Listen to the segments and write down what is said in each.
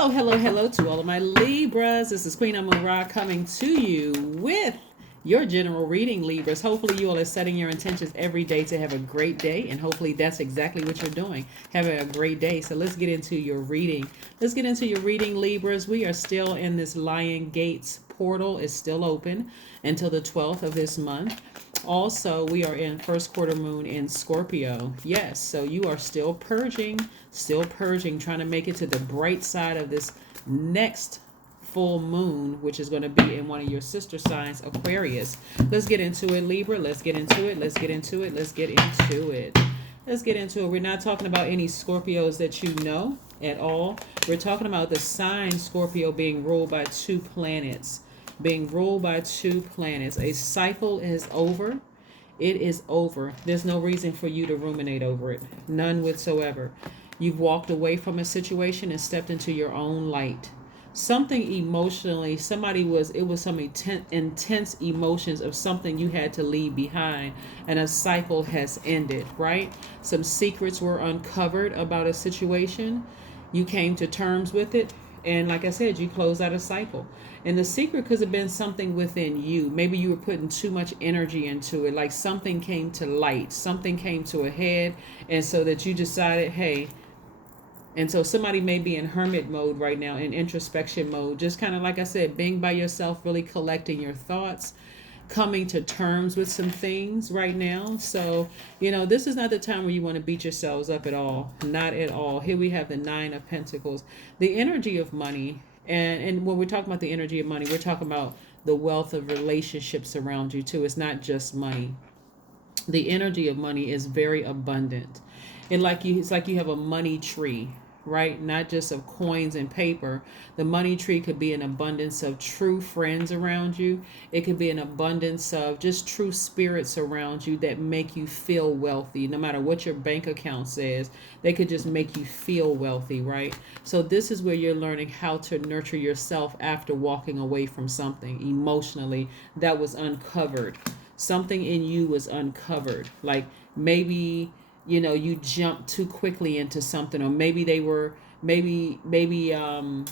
Oh, hello, hello to all of my Libras. This is Queen Amara coming to you with your general reading, Libras. Hopefully, you all are setting your intentions every day to have a great day, and hopefully, that's exactly what you're doing. Having a great day. So, let's get into your reading. Let's get into your reading, Libras. We are still in this Lion Gates portal, is still open until the 12th of this month. Also, we are in first quarter moon in Scorpio. Yes, so you are still purging, trying to make it to the bright side of this next full moon, which is going to be in one of your sister signs, Aquarius. Let's get into it, Libra. Let's get into it. Let's get into it. Let's get into it. Let's get into it. We're not talking about any Scorpios that you know at all. We're talking about the sign Scorpio being ruled by two planets. Being ruled by two planets. A cycle is over. It is over. There's no reason for you to ruminate over it. None whatsoever. You've walked away from a situation and stepped into your own light. Something emotionally, it was some intense emotions of something you had to leave behind, and a cycle has ended, right? Some secrets were uncovered about a situation. You came to terms with it, and like I said, you closed out a cycle. And the secret could have been something within you. Maybe you were putting too much energy into it, like something came to light, something came to a head, and so that you decided, hey, and so somebody may be in hermit mode right now, in introspection mode, just kind of like I said, being by yourself, really collecting your thoughts, coming to terms with some things right now. So, this is not the time where you want to beat yourselves up at all. Not at all. Here we have the Nine of Pentacles, the energy of money. And when we're talking about the energy of money, we're talking about the wealth of relationships around you too. It's not just money. The energy of money is very abundant. And it's like you have a money tree, right? Not just of coins and paper. The money tree could be an abundance of true friends around you. It could be an abundance of just true spirits around you that make you feel wealthy. No matter what your bank account says, they could just make you feel wealthy, right? So this is where you're learning how to nurture yourself after walking away from something emotionally that was uncovered. Something in you was uncovered. Like maybe you jumped too quickly into something, or maybe they were maybe and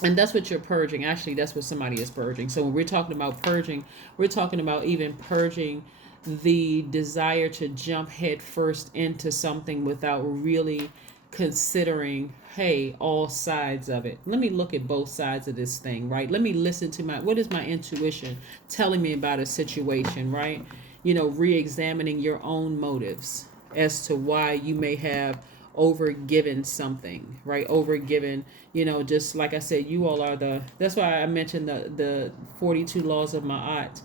that's what you're purging. Actually, that's what somebody is purging. So when we're talking about purging, we're talking about even purging the desire to jump head first into something without really considering, hey, all sides of it. Let me look at both sides of this thing, right? Let me listen to what is my intuition telling me about a situation, right? Re-examining your own motives as to why you may have overgiven something, right? Overgiven, just like I said, you all are that's why I mentioned the 42 laws of Ma'at,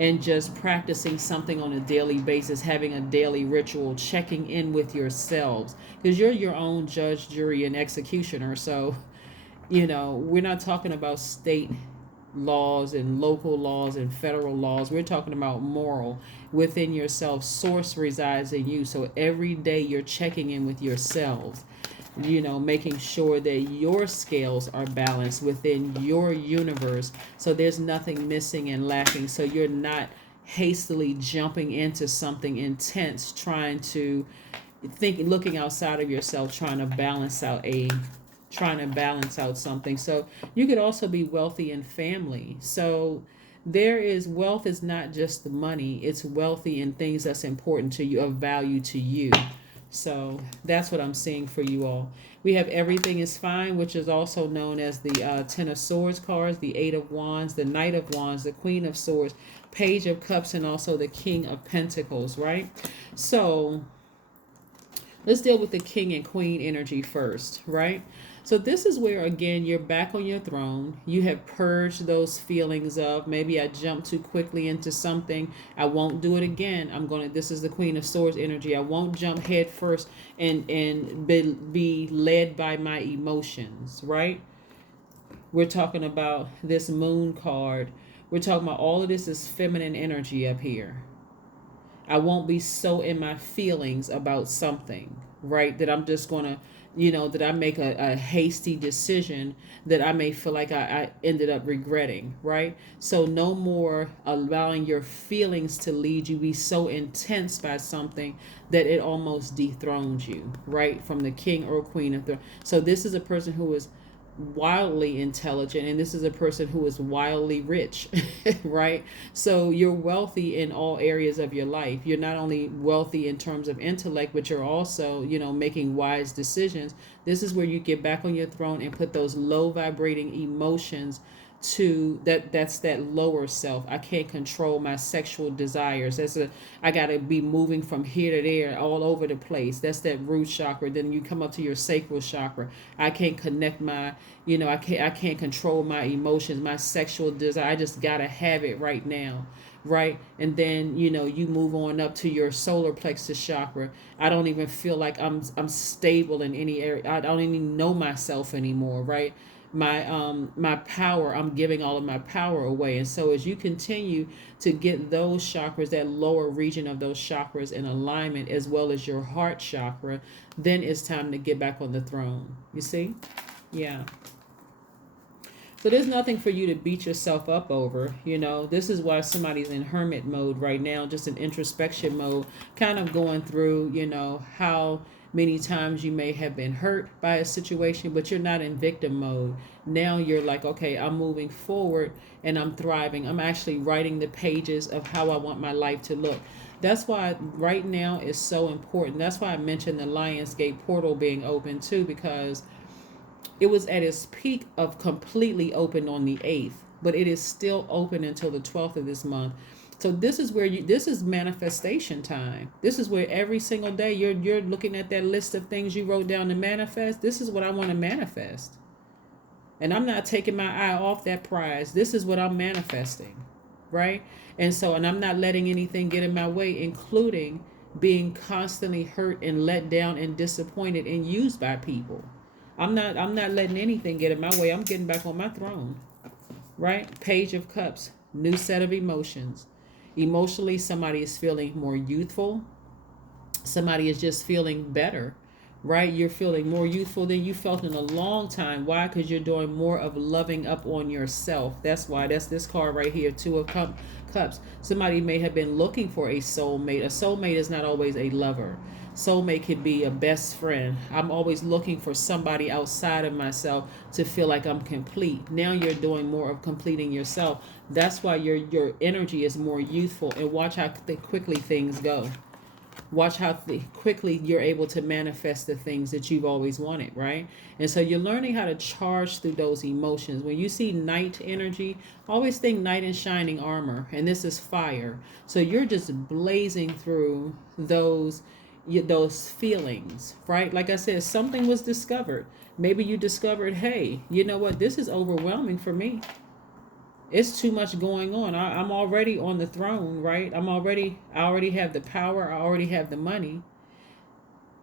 and just practicing something on a daily basis, having a daily ritual, checking in with yourselves, because you're your own judge, jury, and executioner. So, we're not talking about state laws and local laws and federal laws. We're talking about moral within yourself. Source resides in you. So every day you're checking in with yourselves, making sure that your scales are balanced within your universe. So there's nothing missing and lacking. So you're not hastily jumping into something intense, looking outside of yourself, trying to balance out something. So you could also be wealthy in family. So wealth is not just the money, it's wealthy in things that's important to you, of value to you. So that's what I'm seeing for you all. We have everything is fine, which is also known as the Ten of Swords cards, the Eight of Wands, the Knight of Wands, the Queen of Swords, Page of Cups, and also the King of Pentacles, right? So let's deal with the King and Queen energy first, right? So this is where, again, you're back on your throne. You have purged those feelings of, maybe I jumped too quickly into something. I won't do it again. This is the Queen of Swords energy. I won't jump head first and be led by my emotions, right? We're talking about this moon card. We're talking about all of this is feminine energy up here. I won't be so in my feelings about something, right? That I'm just going to, that I make a hasty decision that I may feel like I ended up regretting, right? So no more allowing your feelings to lead you, be so intense by something that it almost dethrones you, right? From the king or queen of the. So this is a person who is wildly intelligent, and this is a person who is wildly rich. Right? So you're wealthy in all areas of your life. You're not only wealthy in terms of intellect, but you're also, making wise decisions. This is where you get back on your throne and put those low vibrating emotions to that's that lower self. I can't control my sexual desires. I gotta be moving from here to there all over the place. That's that root chakra. Then you come up to your sacral chakra. I can't connect my, I can't control my emotions, my sexual desire. I just gotta have it right now. Right? And then, you move on up to your solar plexus chakra. I don't even feel like I'm stable in any area. I don't even know myself anymore. Right? My power, I'm giving all of my power away. And so as you continue to get those chakras, that lower region of those chakras in alignment, as well as your heart chakra, then it's time to get back on the throne. You see? Yeah. So there's nothing for you to beat yourself up over. This is why somebody's in hermit mode right now, just in introspection mode, kind of going through, how many times you may have been hurt by a situation, but you're not in victim mode. Now you're like, okay, I'm moving forward and I'm thriving. I'm actually writing the pages of how I want my life to look. That's why right now is so important. That's why I mentioned the Lionsgate portal being open too, because it was at its peak of completely open on the 8th, but it is still open until the 12th of this month. So this is where this is manifestation time. This is where every single day you're looking at that list of things you wrote down to manifest. This is what I want to manifest. And I'm not taking my eye off that prize. This is what I'm manifesting. Right? And I'm not letting anything get in my way, including being constantly hurt and let down and disappointed and used by people. I'm not letting anything get in my way. I'm getting back on my throne. Right? Page of Cups, new set of emotions. Emotionally, somebody is feeling more youthful. Somebody is just feeling better. Right? You're feeling more youthful than you felt in a long time. Why? Because you're doing more of loving up on yourself. That's why. That's this card right here, Two of Cups. Somebody may have been looking for a soulmate. A soulmate is not always a lover. Soulmate could be a best friend. I'm always looking for somebody outside of myself to feel like I'm complete. Now you're doing more of completing yourself. That's why your energy is more youthful. And watch how quickly things go. Watch how quickly you're able to manifest the things that you've always wanted, right? And so you're learning how to charge through those emotions. When you see night energy, always think knight in shining armor. And this is fire. So you're just blazing through those feelings, right? Like I said, something was discovered. Maybe you discovered, hey, you know what? This is overwhelming for me. It's too much going on. I'm already on the throne, right? I already have the power. I already have the money.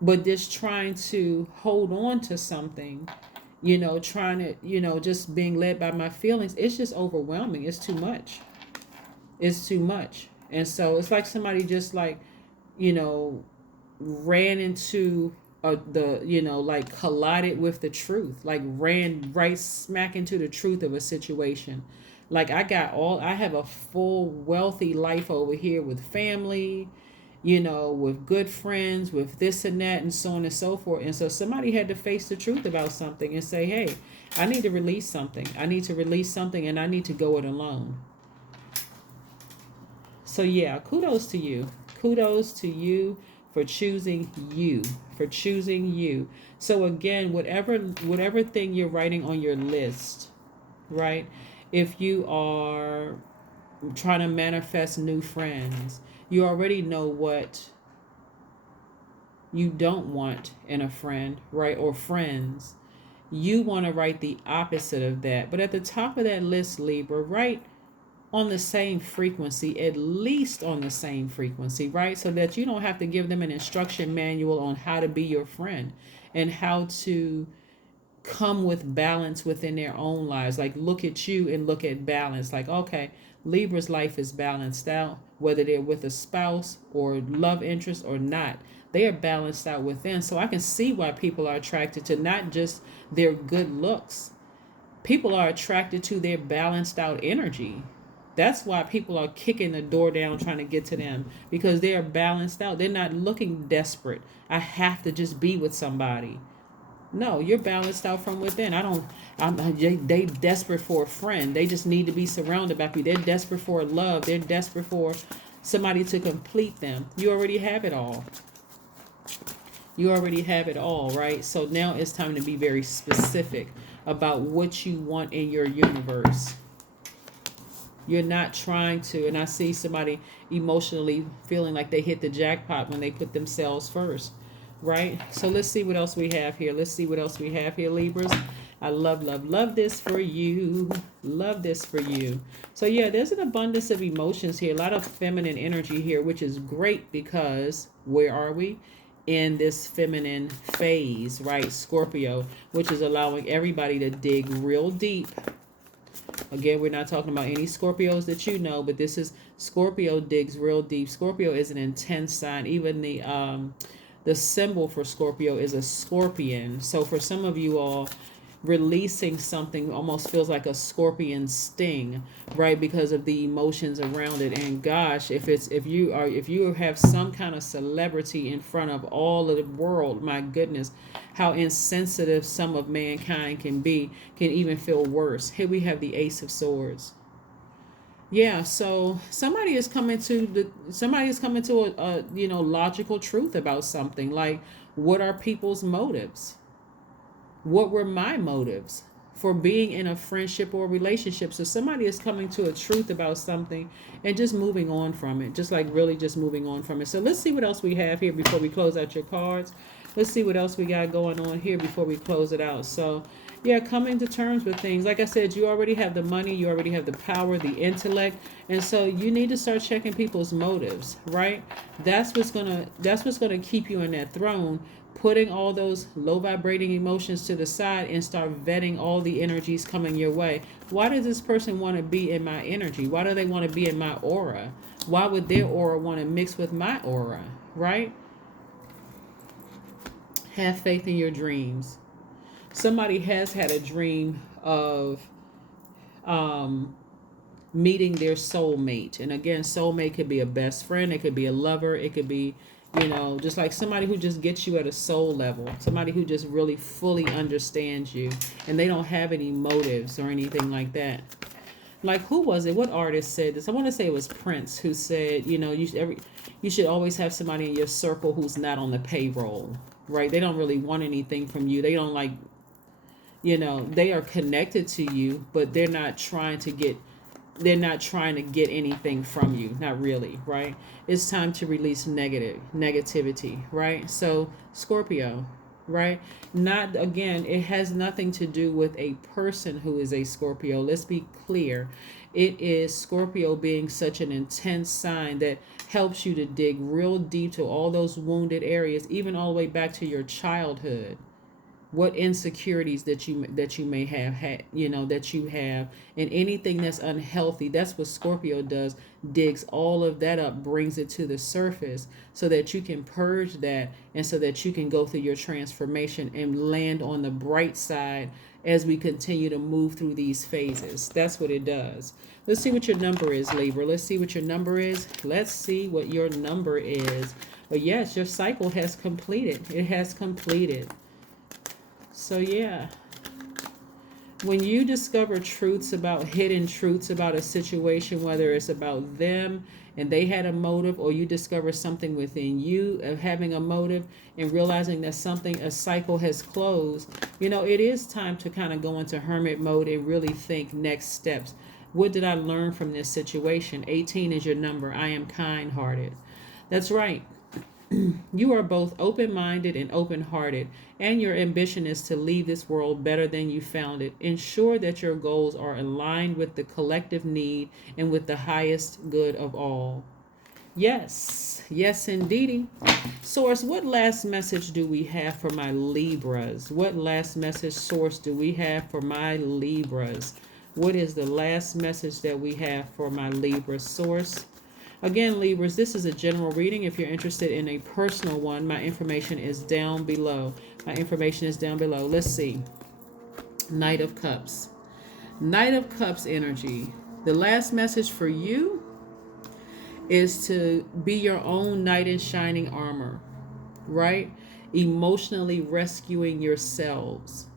But just trying to hold on to something, trying to, just being led by my feelings, it's just overwhelming. It's too much. It's too much. And so it's like somebody just like, ran into like collided with the truth, like ran right smack into the truth of a situation. Like I have a full wealthy life over here with family, with good friends, with this and that and so on and so forth. And so somebody had to face the truth about something and say, hey, I need to release something. I need to release something and I need to go it alone. So yeah, kudos to you. Kudos to you for choosing you. For choosing you. So again, whatever thing you're writing on your list, right? If you are trying to manifest new friends, you already know what you don't want in a friend, right? Or friends. You want to write the opposite of that. But at the top of that list, Libra, write on the same frequency, at least on the same frequency, right? So that you don't have to give them an instruction manual on how to be your friend and how to come with balance within their own lives. Like look at you and look at balance. Like, okay, Libra's life is balanced out, whether they're with a spouse or love interest or not. They are balanced out within. So I can see why people are attracted to not just their good looks. People are attracted to their balanced out energy. That's why people are kicking the door down trying to get to them, because they are balanced out. They're not looking desperate. I have to just be with somebody. No, you're balanced out from within. They desperate for a friend. They just need to be surrounded by people. They're desperate for love. They're desperate for somebody to complete them. You already have it all. You already have it all, right? So now it's time to be very specific about what you want in your universe. You're not trying to, and I see somebody emotionally feeling like they hit the jackpot when they put themselves first, right? So let's see what else we have here. Let's see what else we have here, Libras. I love, love, love this for you. Love this for you. So yeah, there's an abundance of emotions here, a lot of feminine energy here, which is great because where are we? In this feminine phase, right? Scorpio, which is allowing everybody to dig real deep. Again, we're not talking about any Scorpios that you know, but this is Scorpio digs real deep. Scorpio is an intense sign. Even the symbol for Scorpio is a scorpion. So for some of you all, releasing something almost feels like a scorpion sting, right? Because of the emotions around it. And gosh, if you have some kind of celebrity in front of all of the world, my goodness, how insensitive some of mankind can be, can even feel worse. Here we have the Ace of Swords. Yeah, so somebody is coming to a logical truth about something. Like, what are people's motives? What were my motives for being in a friendship or relationship? So somebody is coming to a truth about something and just moving on from it, just like really just moving on from it. So let's see what else we have here before we close out your cards. Let's see what else we got going on here before we close it out. So yeah, coming to terms with things. Like I said, you already have the money, you already have the power, the intellect, and so you need to start checking people's motives, right? That's what's gonna keep you in that throne, putting all those low vibrating emotions to the side and start vetting all the energies coming your way. Why does this person want to be in my energy? Why do they want to be in my aura? Why would their aura want to mix with my aura, right? Have faith in your dreams. Somebody has had a dream of um, meeting their soulmate. And again, soulmate could be a best friend, it could be a lover, it could be, just like somebody who just gets you at a soul level, somebody who just really fully understands you and they don't have any motives or anything like that. Like, who was it? What artist said this? I want to say it was Prince, who said, you should always have somebody in your circle who's not on the payroll, right? They don't really want anything from you. They don't like, they are connected to you, but they're not trying to get anything from you. Not really, right? It's time to release negativity, right? So Scorpio, right? Not, again, it has nothing to do with a person who is a Scorpio. Let's be clear. It is Scorpio being such an intense sign that helps you to dig real deep to all those wounded areas, even all the way back to your childhood. What insecurities that you may have had, that you have, and anything that's unhealthy. That's what Scorpio does. Digs all of that up, brings it to the surface so that you can purge that, and so that you can go through your transformation and land on the bright side as we continue to move through these phases. That's what it does. Let's see what your number is, Libra. Let's see what your number is. Let's see what your number is. But yes, your cycle has completed. It has completed. So yeah, when you discover hidden truths about a situation, whether it's about them and they had a motive, or you discover something within you of having a motive and realizing that a cycle has closed, it is time to kind of go into hermit mode and really think next steps. What did I learn from this situation? 18 is your number. I am kind-hearted. That's right. You are both open-minded and open-hearted, and your ambition is to leave this world better than you found it. Ensure that your goals are aligned with the collective need and with the highest good of all. Yes, yes, indeedy. Source, what last message do we have for my Libras? What last message, Source, do we have for my Libras? What is the last message that we have for my Libra, Source? Again, Libras, this is a general reading. If you're interested in a personal one, my information is down below. Let's see. Knight of Cups. Knight of Cups energy. The last message for you is to be your own knight in shining armor, right? emotionally rescuing yourselves.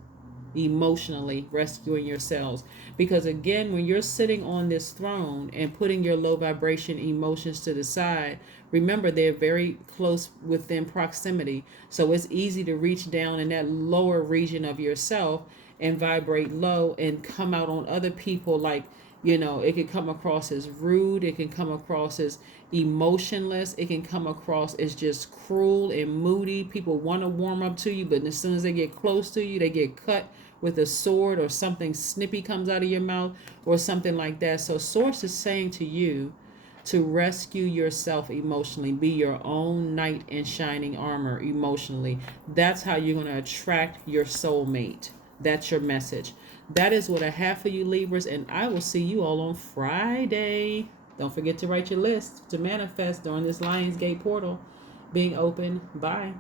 Emotionally rescuing yourselves. Because again, when you're sitting on this throne and putting your low vibration emotions to the side, remember they're very close within proximity. So it's easy to reach down in that lower region of yourself and vibrate low and come out on other people like, it can come across as rude, it can come across as emotionless, it can come across as just cruel and moody. People want to warm up to you, but as soon as they get close to you, they get cut with a sword, or something snippy comes out of your mouth or something like that. So source is saying to you to rescue yourself emotionally, be your own knight in shining armor emotionally. That's how you're going to attract your soulmate. That's your message. That is what I have for you, Libras, and I will see you all on Friday. Don't forget to write your list to manifest during this Lionsgate portal being open. Bye.